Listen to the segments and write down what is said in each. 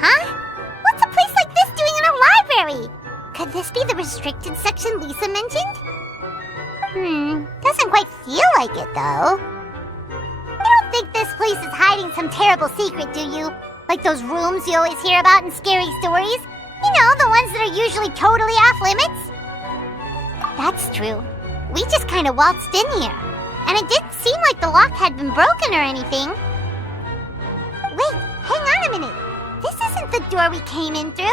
Huh? What's a place like this doing in a library? Could this be the restricted section Lisa mentioned? Doesn't quite feel like it, though. You don't think this place is hiding some terrible secret, do you? Like those rooms you always hear about in scary stories? You know, the ones that are usually totally off limits? That's true. We just kind of waltzed in here. And it didn't seem like the lock had been broken or anything. Wait, hang on a minute. This isn't the door we came in through.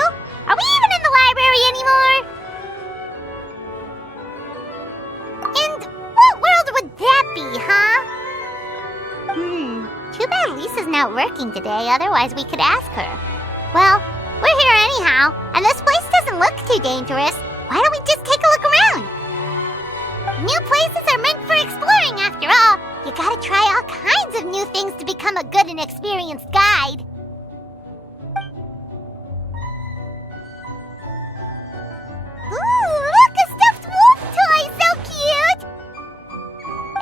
Are we even in the library anymore? And what world would that be, huh? Too bad Lisa's not working today, otherwise we could ask her. Well, we're here anyhow, and this place doesn't look too dangerous. Why don't we just take a look around? New places are meant for exploring, after all. You gotta try all kinds of new things to become a good and experienced guide. Ooh, look, a stuffed wolf toy! So cute!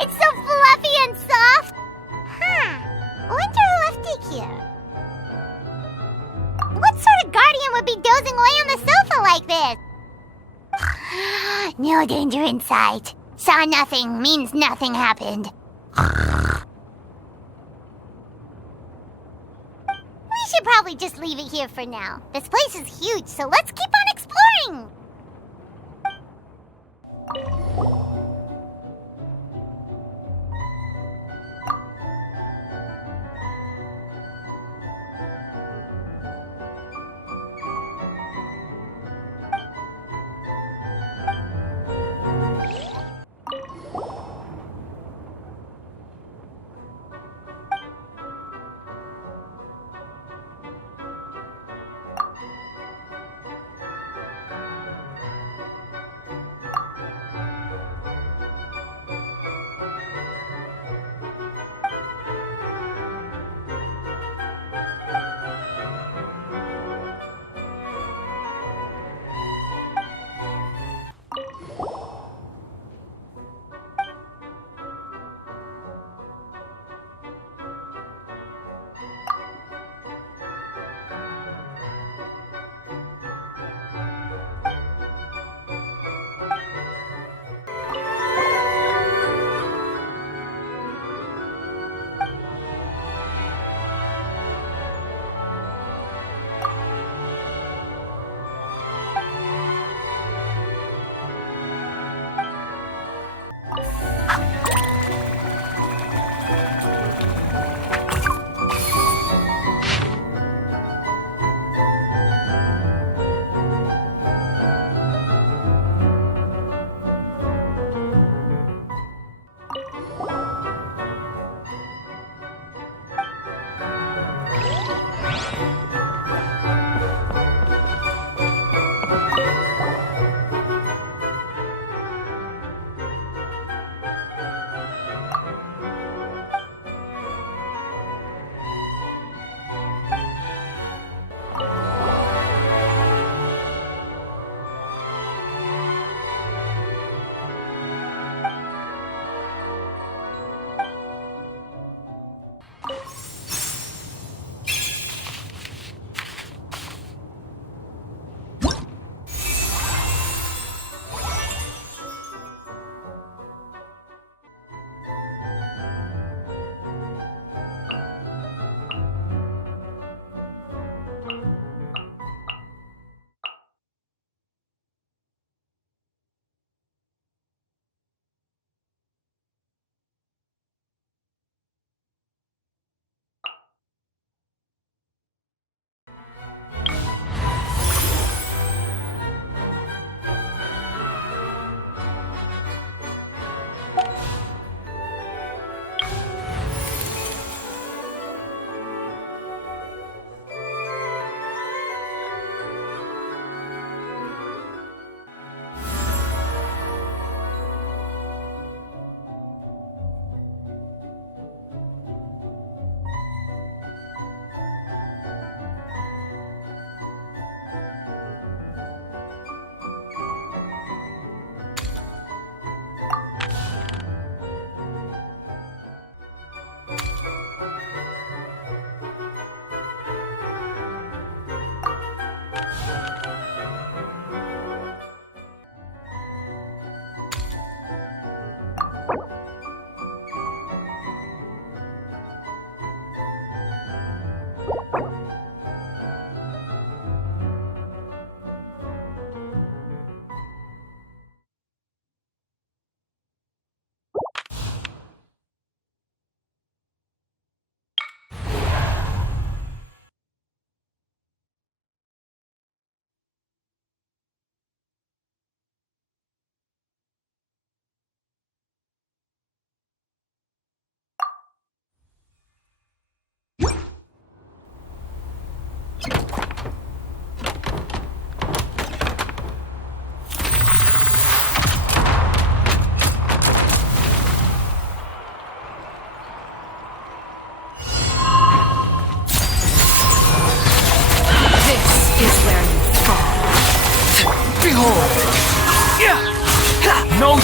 It's so fluffy and soft. I wonder who left it here. What sort of guardian would be dozing away on the sofa like this? No danger in sight. Saw nothing means nothing happened. We should probably just leave it here for now. This place is huge, so let's keep on exploring.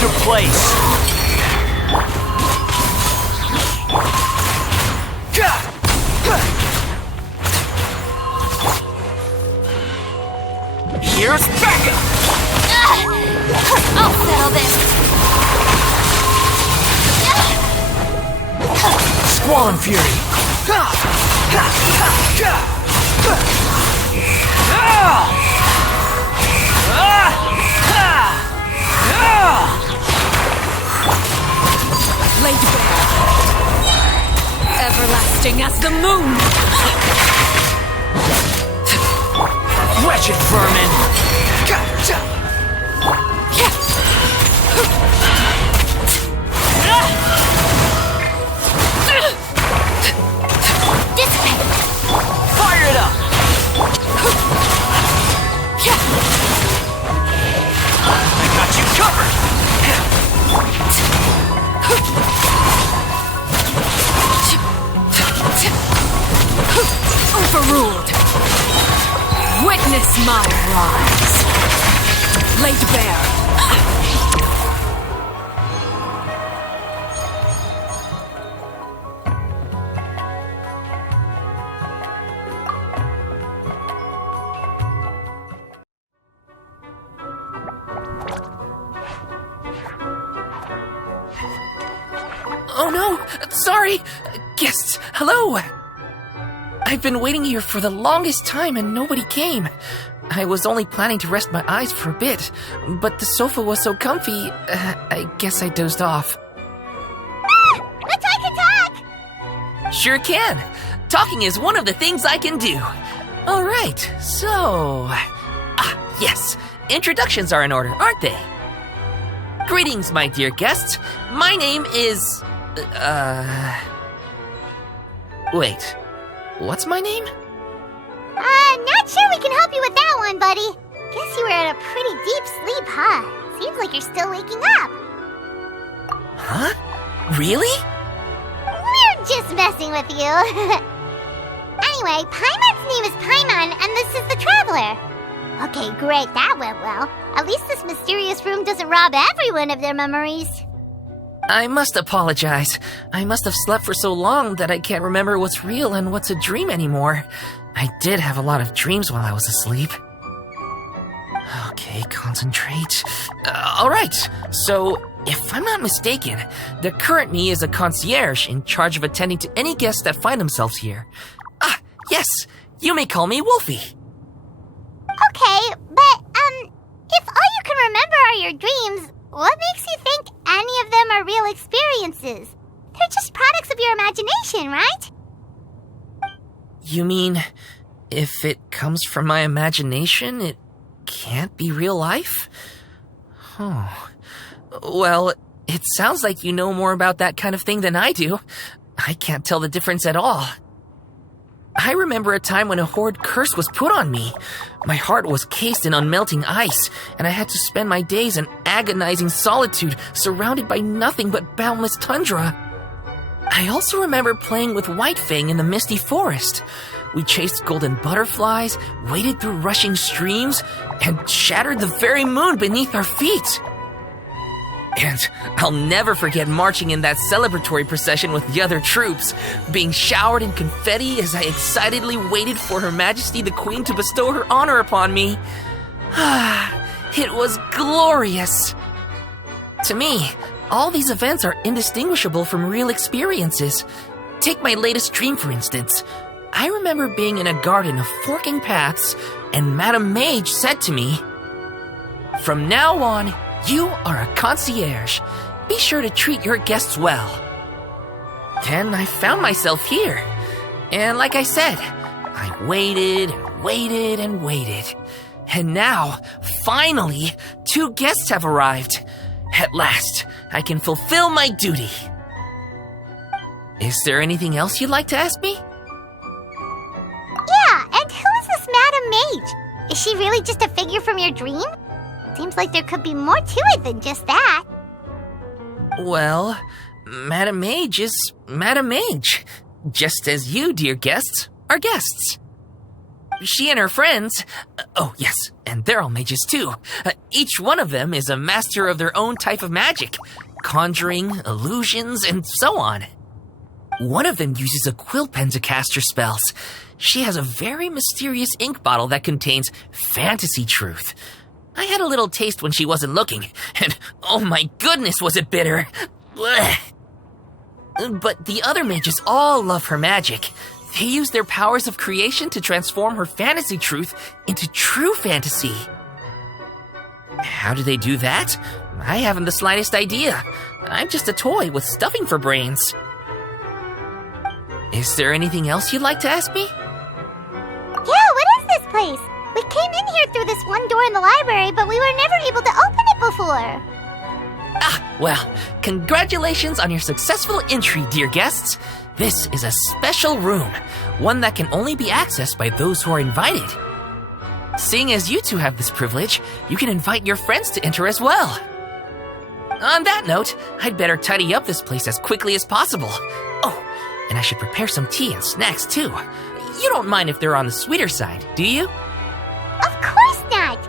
into place. Here's backup! I'll settle this. Squall and Fury! Laid bare, everlasting as the moon. Wretched vermin! Dissipate. Fire it up! I got you covered! Overruled. Witness my rise. Laid bare. Oh no! Sorry! Guests, hello! I've been waiting here for the longest time and nobody came. I was only planning to rest my eyes for a bit, but the sofa was so comfy, I guess I dozed off. Let's I can talk! Sure can! Talking is one of the things I can do. Alright, so... yes. Introductions are in order, aren't they? Greetings, my dear guests. My name is... Wait. What's my name? Not sure we can help you with that one, buddy. Guess you were in a pretty deep sleep, huh? Seems like you're still waking up. Huh? Really? We're just messing with you. Anyway, Paimon's name is Paimon, and this is the Traveler. Okay, great, that went well. At least this mysterious room doesn't rob everyone of their memories. I must apologize. I must have slept for so long that I can't remember what's real and what's a dream anymore. I did have a lot of dreams while I was asleep. Okay, concentrate. Alright, so if I'm not mistaken, the current me is a concierge in charge of attending to any guests that find themselves here. Yes, you may call me Wolfie. Okay, but, if all you can remember are your dreams, what makes you think any of them are real experiences? They're just products of your imagination, right? You mean, if it comes from my imagination, it can't be real life? Oh. Well, it sounds like you know more about that kind of thing than I do. I can't tell the difference at all. I remember a time when a horrid curse was put on me. My heart was cased in unmelting ice, and I had to spend my days in agonizing solitude, surrounded by nothing but boundless tundra. I also remember playing with White Fang in the misty forest. We chased golden butterflies, waded through rushing streams, and shattered the very moon beneath our feet. And I'll never forget marching in that celebratory procession with the other troops, being showered in confetti as I excitedly waited for Her Majesty the Queen to bestow her honor upon me. It was glorious. To me, all these events are indistinguishable from real experiences. Take my latest dream, for instance. I remember being in a garden of forking paths, and Madame Mage said to me, "From now on, you are a concierge. Be sure to treat your guests well." Then I found myself here. And like I said, I waited and waited and waited. And now, finally, 2 guests have arrived. At last, I can fulfill my duty. Is there anything else you'd like to ask me? Yeah, and who is this Madame Mage? Is she really just a figure from your dream? Seems like there could be more to it than just that. Well, Madame Mage is Madame Mage. Just as you, dear guests, are guests. she and her friends, oh yes, and they're all mages too. Each one of them is a master of their own type of magic, conjuring, illusions, and so on. One of them uses a quill pen to cast her spells. She has a very mysterious ink bottle that contains fantasy truth. I had a little taste when she wasn't looking, and oh my goodness was it bitter. Blech. But the other mages all love her magic. They use their powers of creation to transform her fantasy truth into true fantasy. How do they do that? I haven't the slightest idea. I'm just a toy with stuffing for brains. Is there anything else you'd like to ask me? Yeah, what is this place? We came in here through this one door in the library, but we were never able to open it before. Well, congratulations on your successful entry, dear guests. This is a special room, one that can only be accessed by those who are invited. Seeing as you two have this privilege, you can invite your friends to enter as well. On that note, I'd better tidy up this place as quickly as possible. Oh, and I should prepare some tea and snacks too. You don't mind if they're on the sweeter side, do you? Of course not!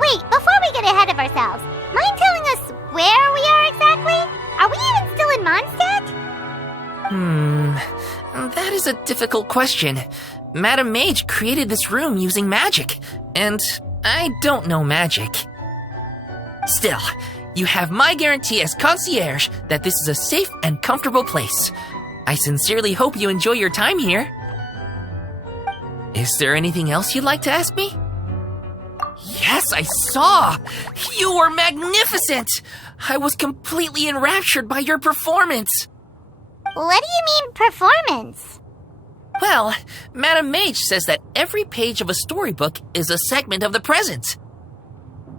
Wait, before we get ahead of ourselves, mind telling us where we are exactly? Are we even still in Mondstadt? That is a difficult question. Madam Mage created this room using magic, and I don't know magic. Still, you have my guarantee as concierge that this is a safe and comfortable place. I sincerely hope you enjoy your time here. Is there anything else you'd like to ask me? Yes, I saw! You were magnificent! I was completely enraptured by your performance. What do you mean, performance? Well, Madam Mage says that every page of a storybook is a segment of the present.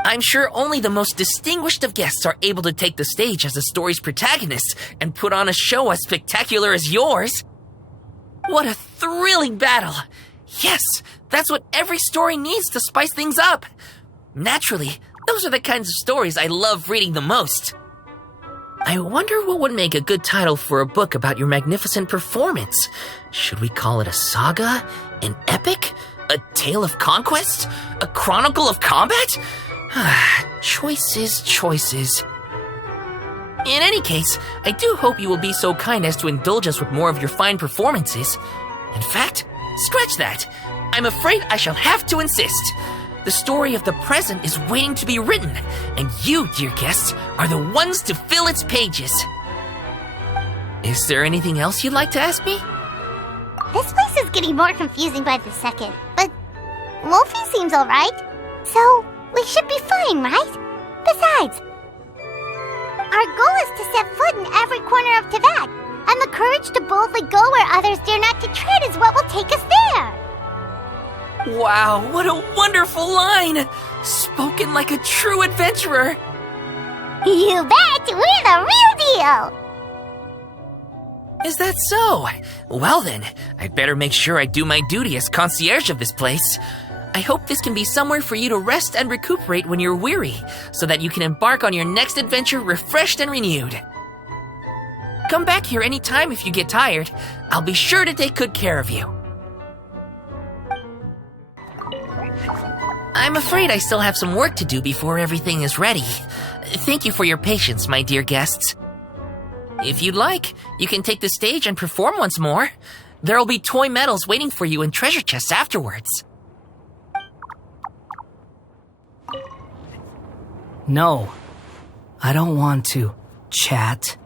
I'm sure only the most distinguished of guests are able to take the stage as the story's protagonists and put on a show as spectacular as yours. What a thrilling battle! Yes, that's what every story needs to spice things up. Naturally, those are the kinds of stories I love reading the most. I wonder what would make a good title for a book about your magnificent performance. Should we call it a saga? An epic? A tale of conquest? A chronicle of combat? Choices, choices. In any case, I do hope you will be so kind as to indulge us with more of your fine performances. In fact, scratch that. I'm afraid I shall have to insist. The story of the present is waiting to be written, and you, dear guests, are the ones to fill its pages. Is there anything else you'd like to ask me? This place is getting more confusing by the second, but Wolfie seems alright, so we should be fine, right? Besides, our goal is to set foot in every corner of Teyvat, and the courage to boldly go where others dare not to tread is what will take us there. Wow, what a wonderful line! Spoken like a true adventurer! You bet! We're the real deal! Is that so? Well then, I'd better make sure I do my duty as concierge of this place. I hope this can be somewhere for you to rest and recuperate when you're weary, so that you can embark on your next adventure refreshed and renewed. Come back here anytime if you get tired. I'll be sure to take good care of you. I'm afraid I still have some work to do before everything is ready. Thank you for your patience, my dear guests. If you'd like, you can take the stage and perform once more. There'll be toy medals waiting for you in treasure chests afterwards. No, I don't want to chat.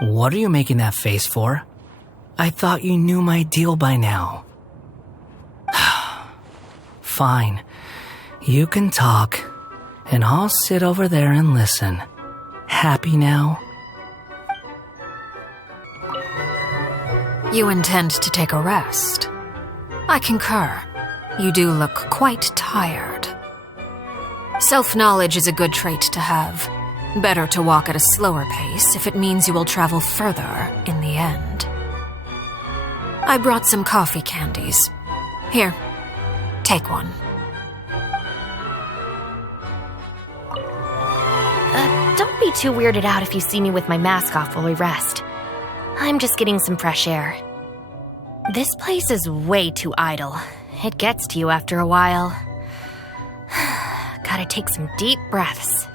What are you making that face for? I thought you knew my deal by now. Fine, you can talk, and I'll sit over there and listen. Happy now? You intend to take a rest? I concur. You do look quite tired. Self-knowledge is a good trait to have. Better to walk at a slower pace if it means you will travel further in the end. I brought some coffee candies. Here, take one. Don't be too weirded out if you see me with my mask off while we rest. I'm just getting some fresh air. This place is way too idle. It gets to you after a while. Gotta take some deep breaths.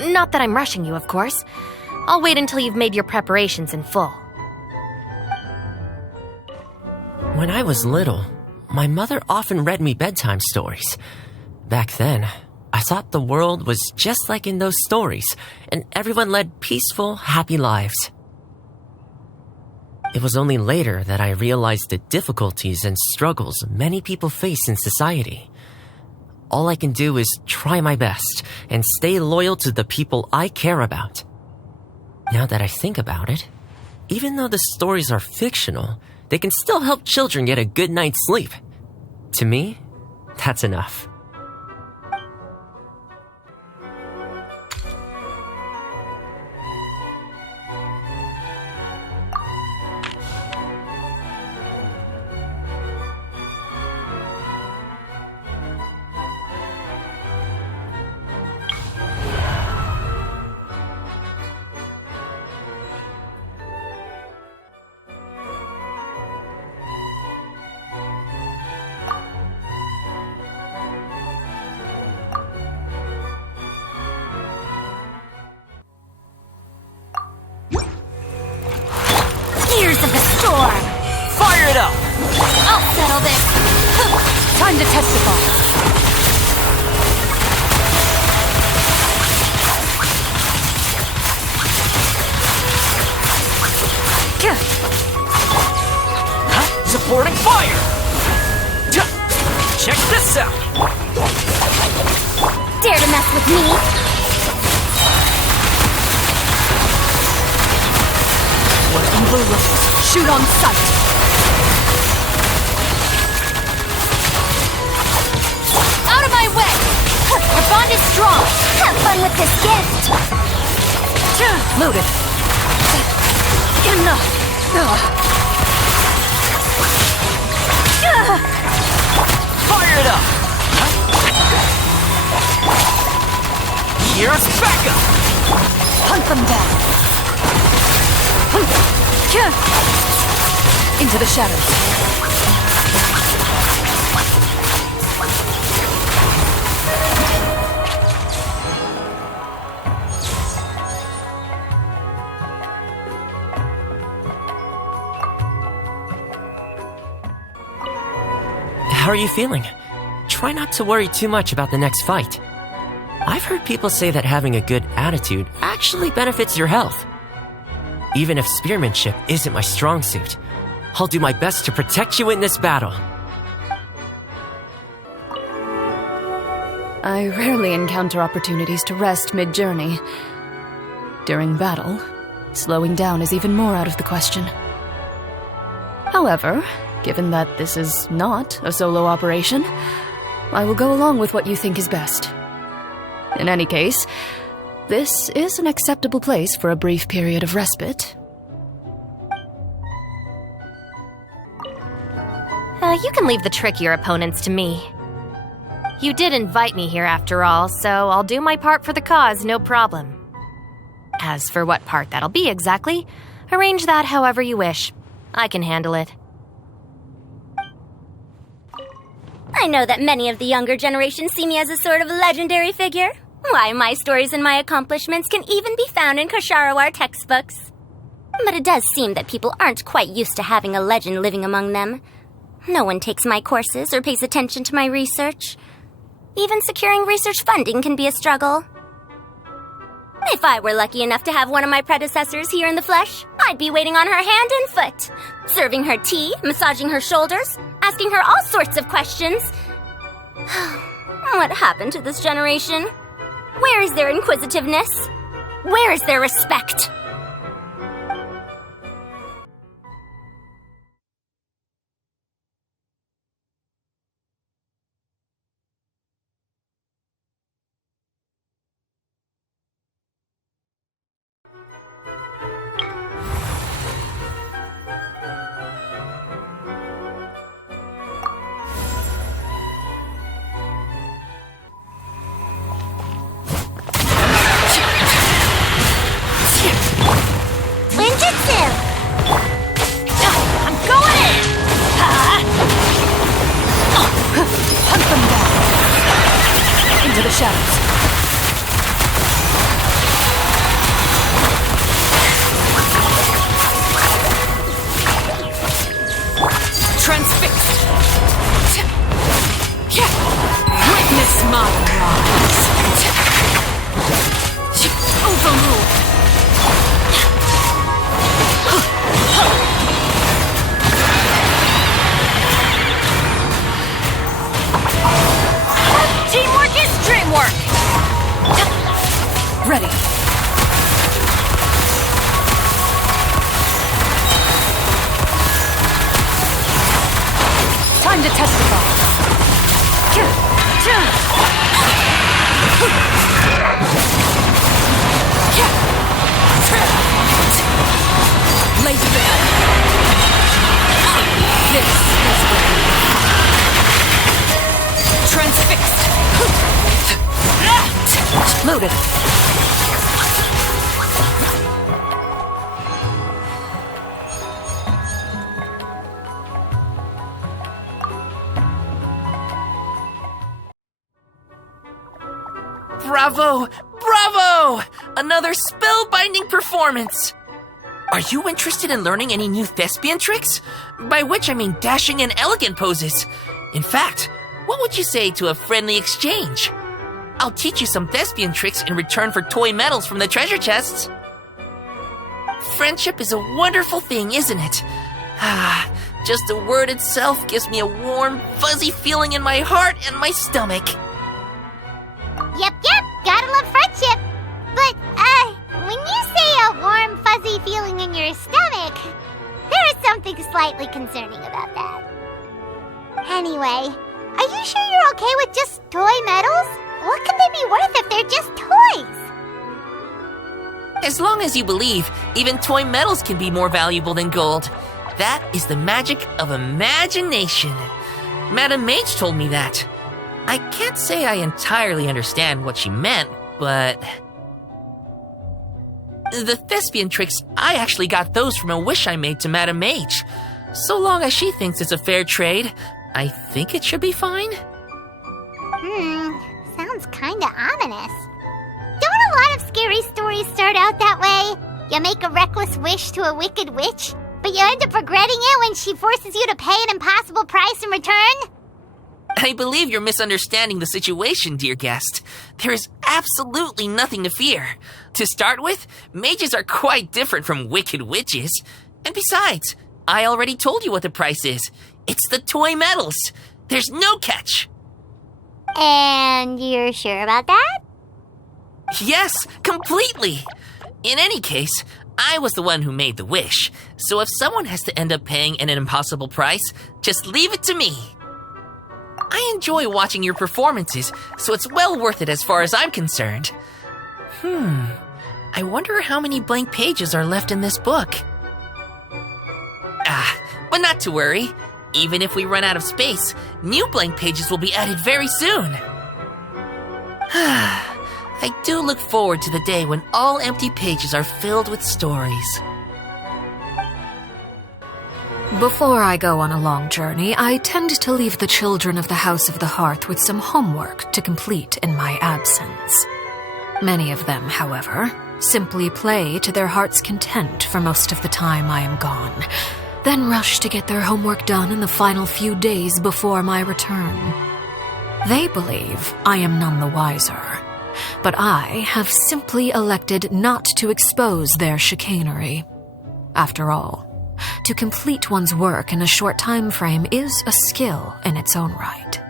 Not that I'm rushing you, of course. I'll wait until you've made your preparations in full. When I was little, my mother often read me bedtime stories. Back then, I thought the world was just like in those stories, and everyone led peaceful, happy lives. It was only later that I realized the difficulties and struggles many people face in society. All I can do is try my best and stay loyal to the people I care about. Now that I think about it, even though the stories are fictional, they can still help children get a good night's sleep. To me, that's enough. Gears of the storm! Fire it up! I'll settle this! Time to testify! Supporting fire! Check this out! Dare to mess with me? Where evil lurks, shoot on sight! Out of my way! Our bond is strong! Have fun with this gift! Loaded! Enough! Fire it up! Here's backup! Hunt them down! Into the shadows. How are you feeling? Try not to worry too much about the next fight. I've heard people say that having a good attitude actually benefits your health. Even if spearmanship isn't my strong suit, I'll do my best to protect you in this battle. I rarely encounter opportunities to rest mid-journey. During battle, slowing down is even more out of the question. However, given that this is not a solo operation, I will go along with what you think is best. In any case, this is an acceptable place for a brief period of respite. You can leave the trickier opponents to me. You did invite me here after all, so I'll do my part for the cause, no problem. As for what part that'll be exactly, arrange that however you wish. I can handle it. I know that many of the younger generation see me as a sort of legendary figure. Why, my stories and my accomplishments can even be found in Kosharawar textbooks. But it does seem that people aren't quite used to having a legend living among them. No one takes my courses or pays attention to my research. Even securing research funding can be a struggle. If I were lucky enough to have one of my predecessors here in the flesh, I'd be waiting on her hand and foot, serving her tea, massaging her shoulders, asking her all sorts of questions. What happened to this generation? Where is their inquisitiveness? Where is their respect? shadows. Transfixed. Witness my rise. Overruled. Teamwork is dreamwork! Ready. Time to testify. Laser beam. This is where we are. Transfixed. Loaded. Bravo! Bravo! Another spellbinding performance! Are you interested in learning any new thespian tricks? By which I mean dashing and elegant poses. In fact, what would you say to a friendly exchange? I'll teach you some thespian tricks in return for toy medals from the treasure chests. Friendship is a wonderful thing, isn't it? Ah, just the word itself gives me a warm, fuzzy feeling in my heart and my stomach. Yep, gotta love friendship. But, when you say a warm, fuzzy feeling in your stomach, there is something slightly concerning about that. Anyway, are you sure you're okay with just toy medals? What could they be worth if they're just toys? As long as you believe, even toy medals can be more valuable than gold. That is the magic of imagination. Madame Mage told me that. I can't say I entirely understand what she meant, but... The thespian tricks, I actually got those from a wish I made to Madame Mage. So long as she thinks it's a fair trade, I think it should be fine. Sounds kinda ominous. Don't a lot of scary stories start out that way? You make a reckless wish to a wicked witch, but you end up regretting it when she forces you to pay an impossible price in return? I believe you're misunderstanding the situation, dear guest. There is absolutely nothing to fear. To start with, mages are quite different from wicked witches. And besides, I already told you what the price is. It's the toy medals. There's no catch. And you're sure about that? Yes, completely. In any case, I was the one who made the wish. So if someone has to end up paying an impossible price, just leave it to me. I enjoy watching your performances, so it's well worth it as far as I'm concerned. I wonder how many blank pages are left in this book. But not to worry. Even if we run out of space, new blank pages will be added very soon. I do look forward to the day when all empty pages are filled with stories. Before I go on a long journey, I tend to leave the children of the House of the Hearth with some homework to complete in my absence. Many of them, however, simply play to their heart's content for most of the time I am gone, then rush to get their homework done in the final few days before my return. They believe I am none the wiser, but I have simply elected not to expose their chicanery. After all, to complete one's work in a short time frame is a skill in its own right.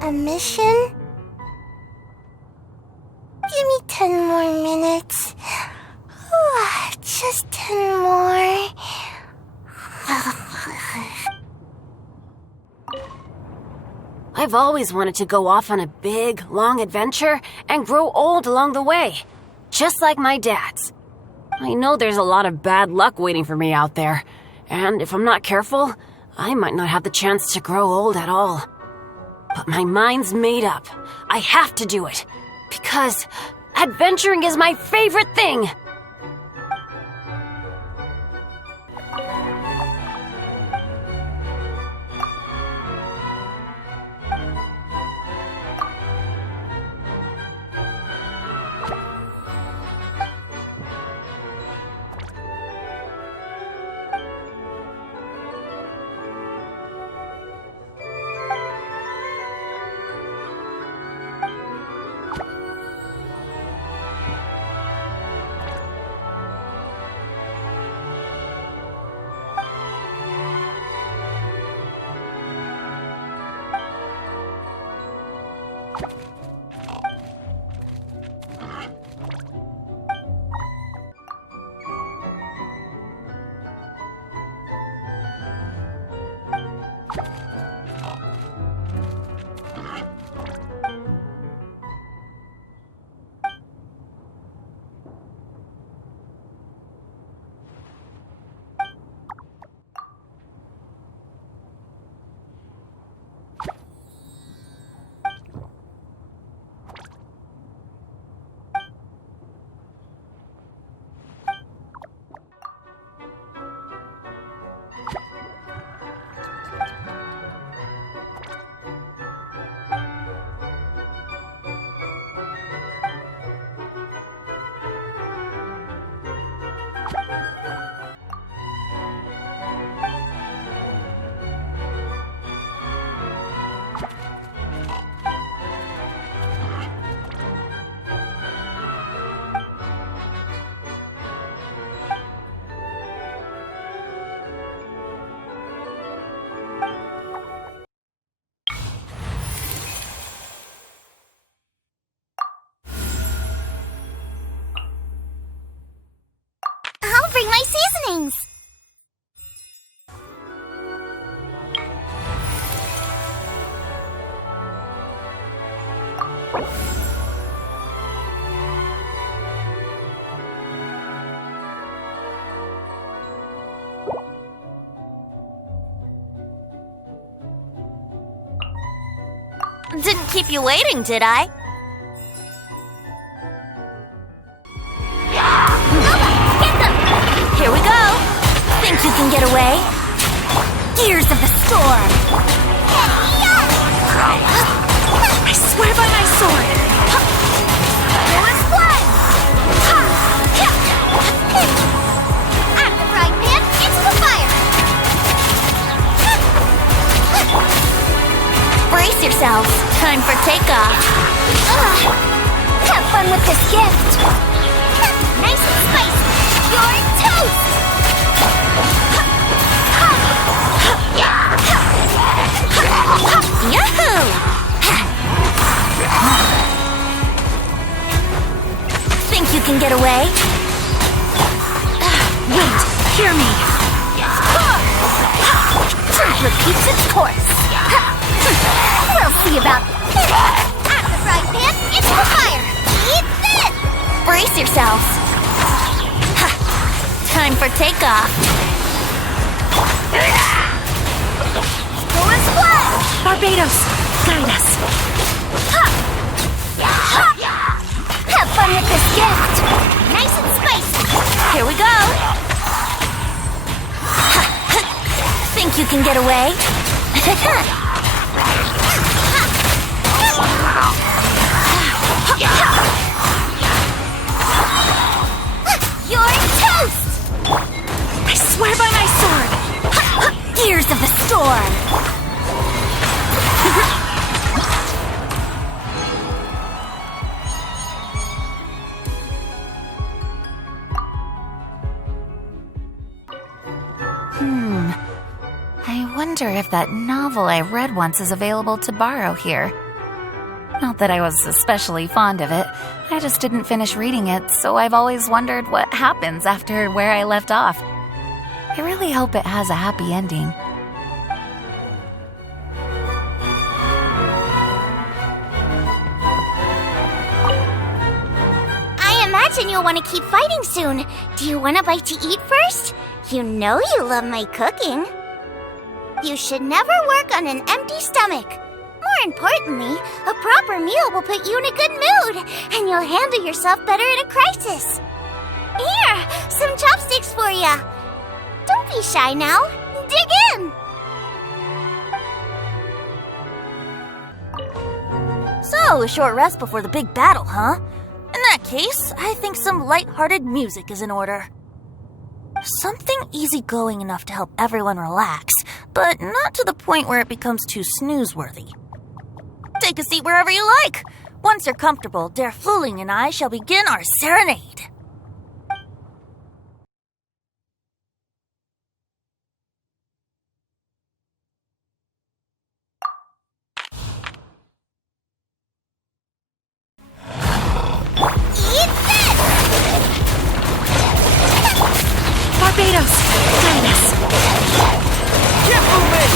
A mission? Give me 10 more minutes. Just 10 more. I've always wanted to go off on a big, long adventure and grow old along the way, just like my dad's. I know there's a lot of bad luck waiting for me out there, and if I'm not careful, I might not have the chance to grow old at all. But my mind's made up. I have to do it, because adventuring is my favorite thing. I'll bring my seasonings. Didn't keep you waiting, did I? Here we go! Think you can get away? Gears of the storm! I swear by my sword! There was blood! Out of the frying pan, into the fire! Brace yourselves. Time for takeoff. Have fun with this gift! Nice and spicy! You're toast! Yahoo! Think you can get away? Wait, hear me. Truth repeats its course. We'll see about out of the frying pan, into the fire! Eat this! Brace yourselves. Time for takeoff. There was blood! Barbados, guide us. Have fun with this gift! Nice and spicy! Here we go. Think you can get away? You're toast! I swear by my sword! Gears of the storm! I wonder if that novel I read once is available to borrow here. Not that I was especially fond of it. I just didn't finish reading it, so I've always wondered what happens after where I left off. I really hope it has a happy ending. I imagine you'll want to keep fighting soon. Do you want a bite to eat first? You know you love my cooking. You should never work on an empty stomach. More importantly, a proper meal will put you in a good mood, and you'll handle yourself better in a crisis. Here, some chopsticks for ya. Don't be shy now. Dig in. So, a short rest before the big battle, huh? In that case, I think some light-hearted music is in order. Something easygoing enough to help everyone relax, but not to the point where it becomes too snooze-worthy. Take a seat wherever you like. Once you're comfortable, Der Fluling and I shall begin our serenade. Eat this! Barbados, guide us. Get moving!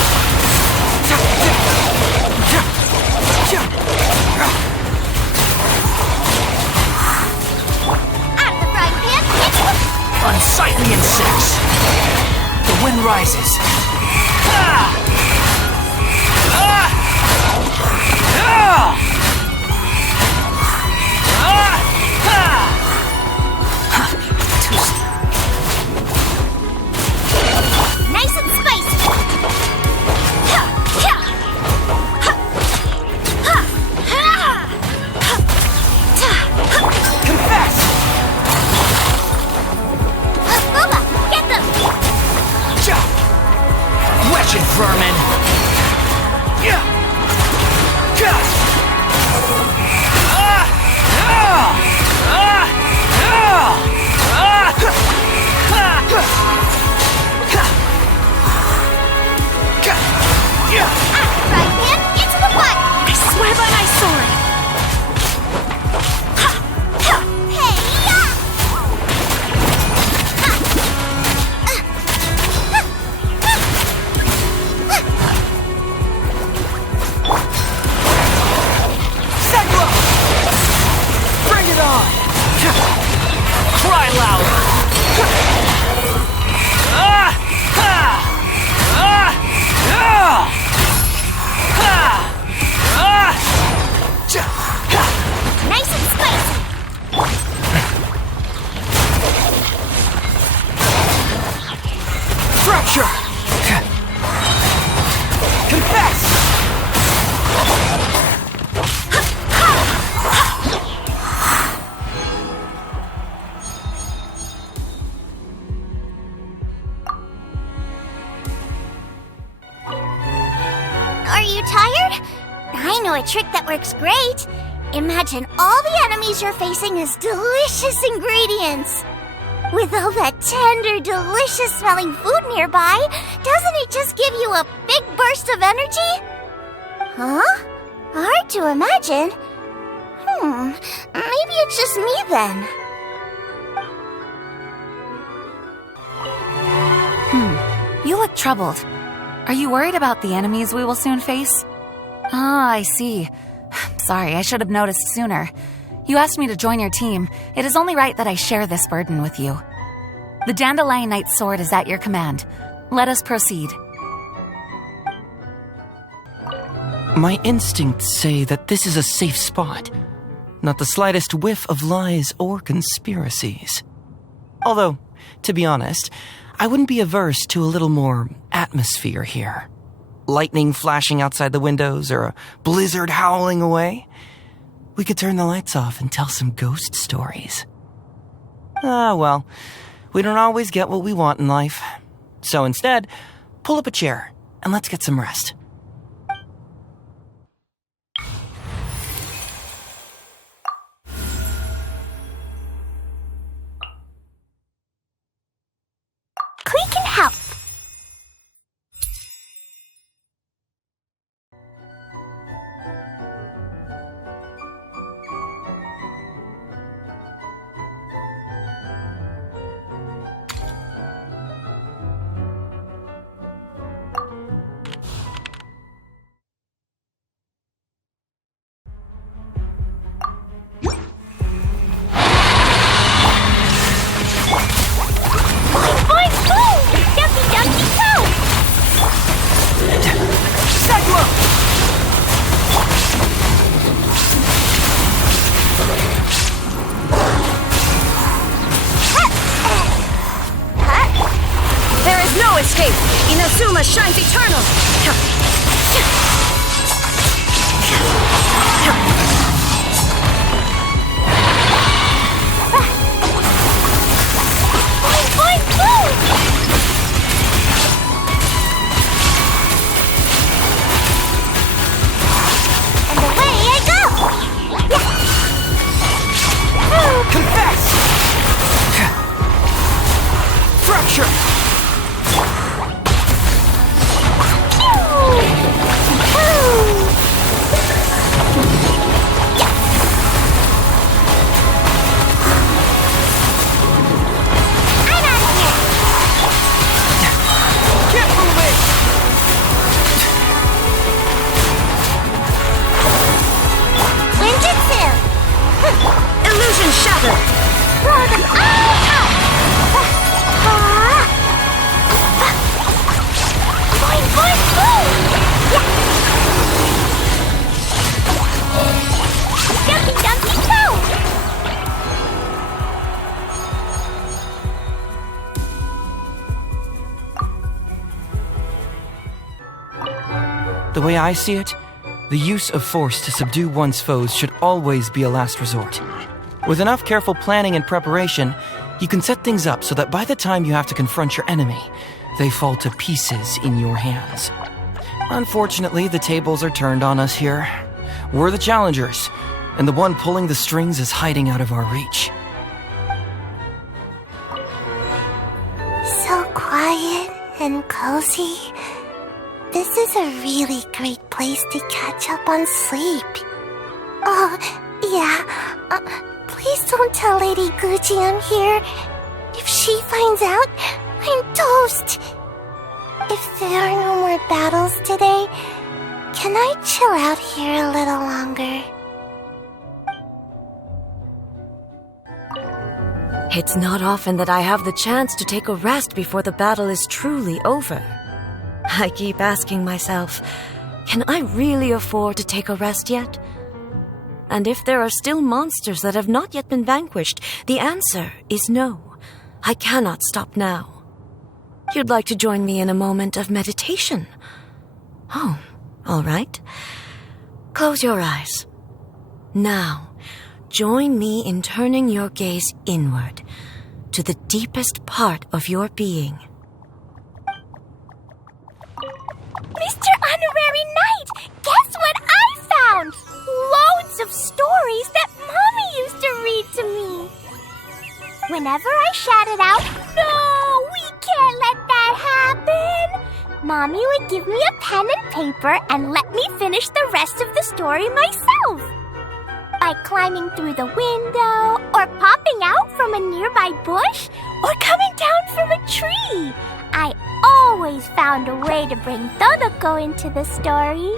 Out of the frying pan, into the... Unsightly insects! The wind rises. Nice and spicy! Confess! Cry louder! Nice and spicy. Fracture! Confess! Are you tired? I know a trick that works great. Imagine all the enemies you're facing as delicious ingredients. With all that tender, delicious-smelling food nearby, doesn't it just give you a big burst of energy? Huh? Hard to imagine. Maybe it's just me then. You look troubled. Are you worried about the enemies we will soon face? Ah, I see. Sorry, I should have noticed sooner. You asked me to join your team. It is only right that I share this burden with you. The Dandelion Knight's sword is at your command. Let us proceed. My instincts say that this is a safe spot. Not the slightest whiff of lies or conspiracies. Although, to be honest, I wouldn't be averse to a little more atmosphere here. Lightning flashing outside the windows or a blizzard howling away. We could turn the lights off and tell some ghost stories. Ah, well, we don't always get what we want in life. So instead, pull up a chair and let's get some rest. Click and help. Escape! Inazuma shines eternal! And away I go! Confess! Fracture! Illusion shatter! Throw them all out! Boing, boing, boom! Dumpy, dumpy, go! The way I see it, the use of force to subdue one's foes should always be a last resort. With enough careful planning and preparation, you can set things up so that by the time you have to confront your enemy, they fall to pieces in your hands. Unfortunately, the tables are turned on us here. We're the challengers, and the one pulling the strings is hiding out of our reach. So quiet and cozy. This is a really great place to catch up on sleep. Oh, yeah. Please don't tell Lady Gucci I'm here. If she finds out, I'm toast. If there are no more battles today, can I chill out here a little longer? It's not often that I have the chance to take a rest before the battle is truly over. I keep asking myself, can I really afford to take a rest yet? And if there are still monsters that have not yet been vanquished, the answer is no. I cannot stop now. You'd like to join me in a moment of meditation? Oh, all right. Close your eyes. Now, join me in turning your gaze inward to the deepest part of your being. Mr. Honorary Knight, guess what I found? Loads of stories that Mommy used to read to me. Whenever I shouted out, "No, we can't let that happen," Mommy would give me a pen and paper and let me finish the rest of the story myself. By climbing through the window, or popping out from a nearby bush, or coming down from a tree, I always found a way to bring Todoko into the story.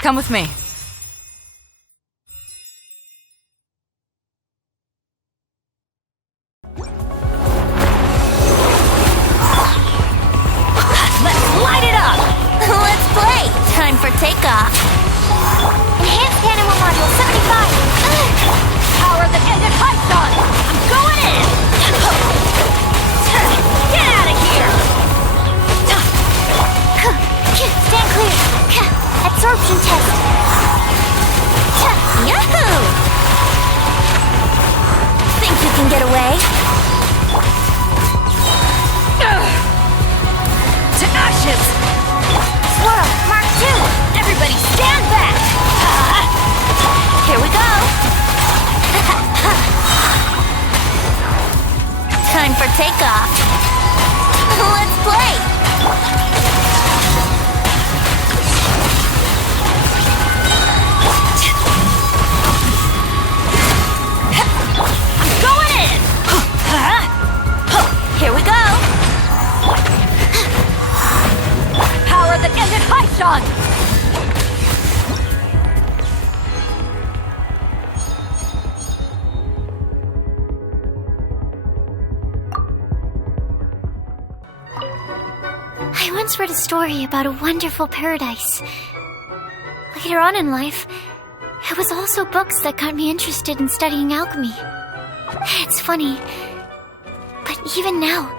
Come with me. Let's light it up! Let's play! Time for takeoff. Enhanced Animal Module 75. Power the engine Python! I'm going in! Get out of here! Stand clear! Absorption test! Yahoo! Think you can get away? To ashes! Swirl, Mark II! Everybody stand back! Here we go! Time for takeoff! Let's play! Here we go! Power the engine Python! I once read a story about a wonderful paradise. Later on in life, it was also books that got me interested in studying alchemy. It's funny, but even now,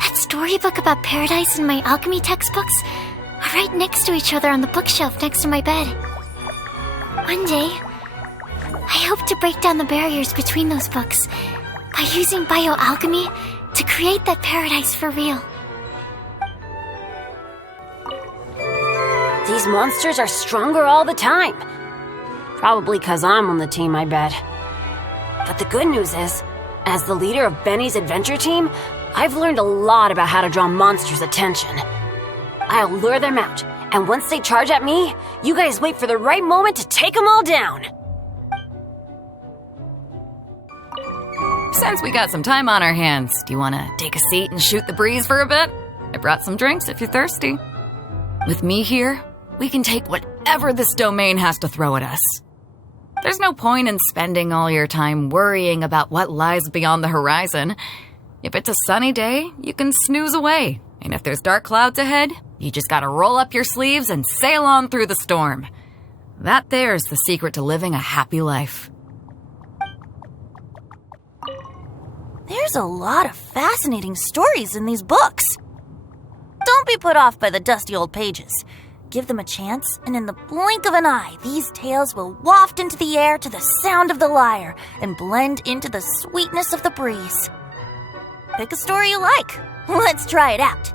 that storybook about paradise and my alchemy textbooks are right next to each other on the bookshelf next to my bed. One day, I hope to break down the barriers between those books by using bioalchemy to create that paradise for real. These monsters are stronger all the time. Probably because I'm on the team, I bet. But the good news is, as the leader of Benny's adventure team, I've learned a lot about how to draw monsters' attention. I'll lure them out, and once they charge at me, you guys wait for the right moment to take them all down. Since we got some time on our hands, do you want to take a seat and shoot the breeze for a bit? I brought some drinks if you're thirsty. With me here, we can take whatever this domain has to throw at us. There's no point in spending all your time worrying about what lies beyond the horizon. If it's a sunny day, you can snooze away. And if there's dark clouds ahead, you just gotta roll up your sleeves and sail on through the storm. That there's the secret to living a happy life. There's a lot of fascinating stories in these books. Don't be put off by the dusty old pages. Give them a chance, and in the blink of an eye, these tales will waft into the air to the sound of the lyre and blend into the sweetness of the breeze. Pick a story you like. Let's try it out.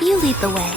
You lead the way.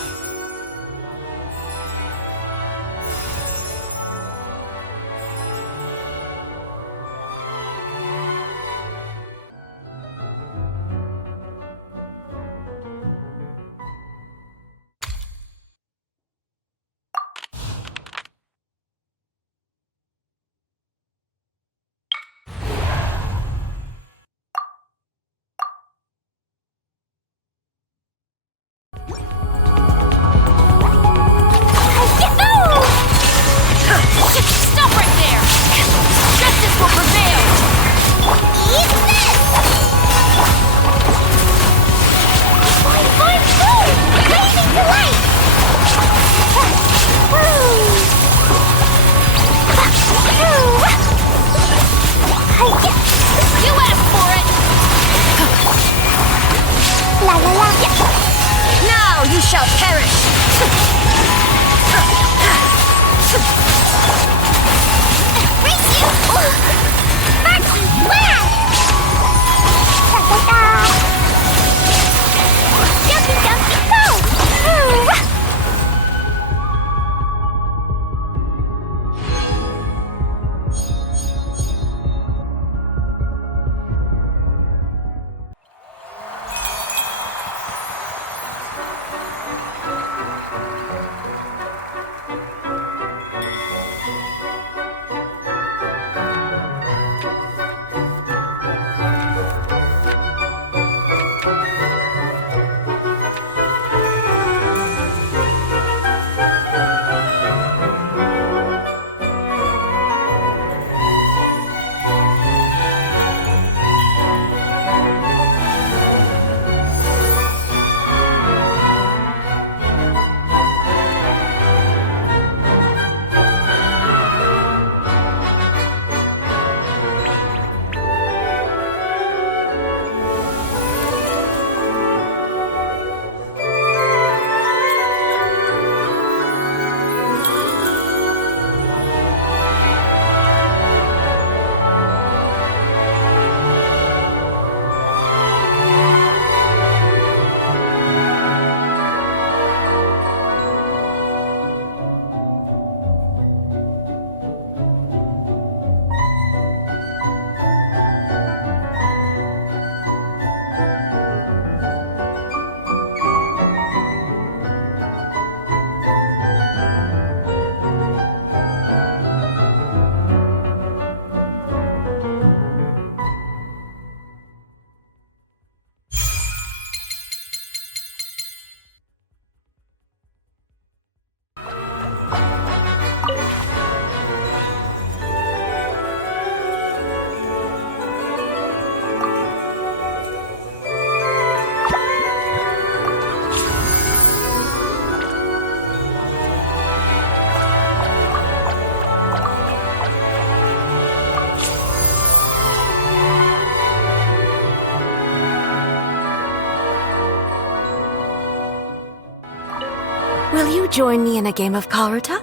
Will you join me in a game of Karuta?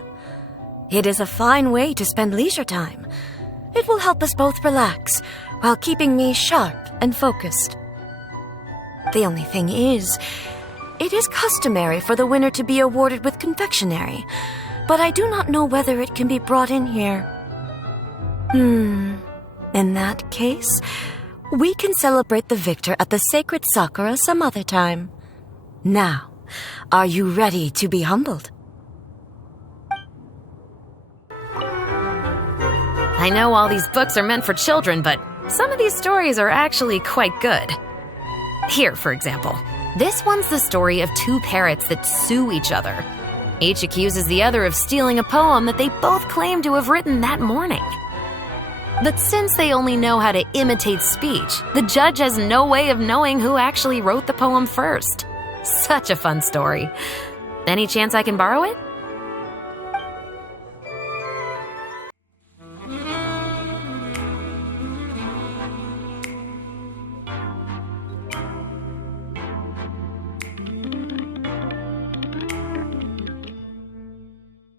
It is a fine way to spend leisure time. It will help us both relax while keeping me sharp and focused. The only thing is, it is customary for the winner to be awarded with confectionery, but I do not know whether it can be brought in here. In that case, we can celebrate the victor at the sacred Sakura some other time. Now, are you ready to be humbled? I know all these books are meant for children, but some of these stories are actually quite good. Here, for example, this one's the story of two parrots that sue each other. Each accuses the other of stealing a poem that they both claim to have written that morning. But since they only know how to imitate speech, the judge has no way of knowing who actually wrote the poem first. Such a fun story. Any chance I can borrow it?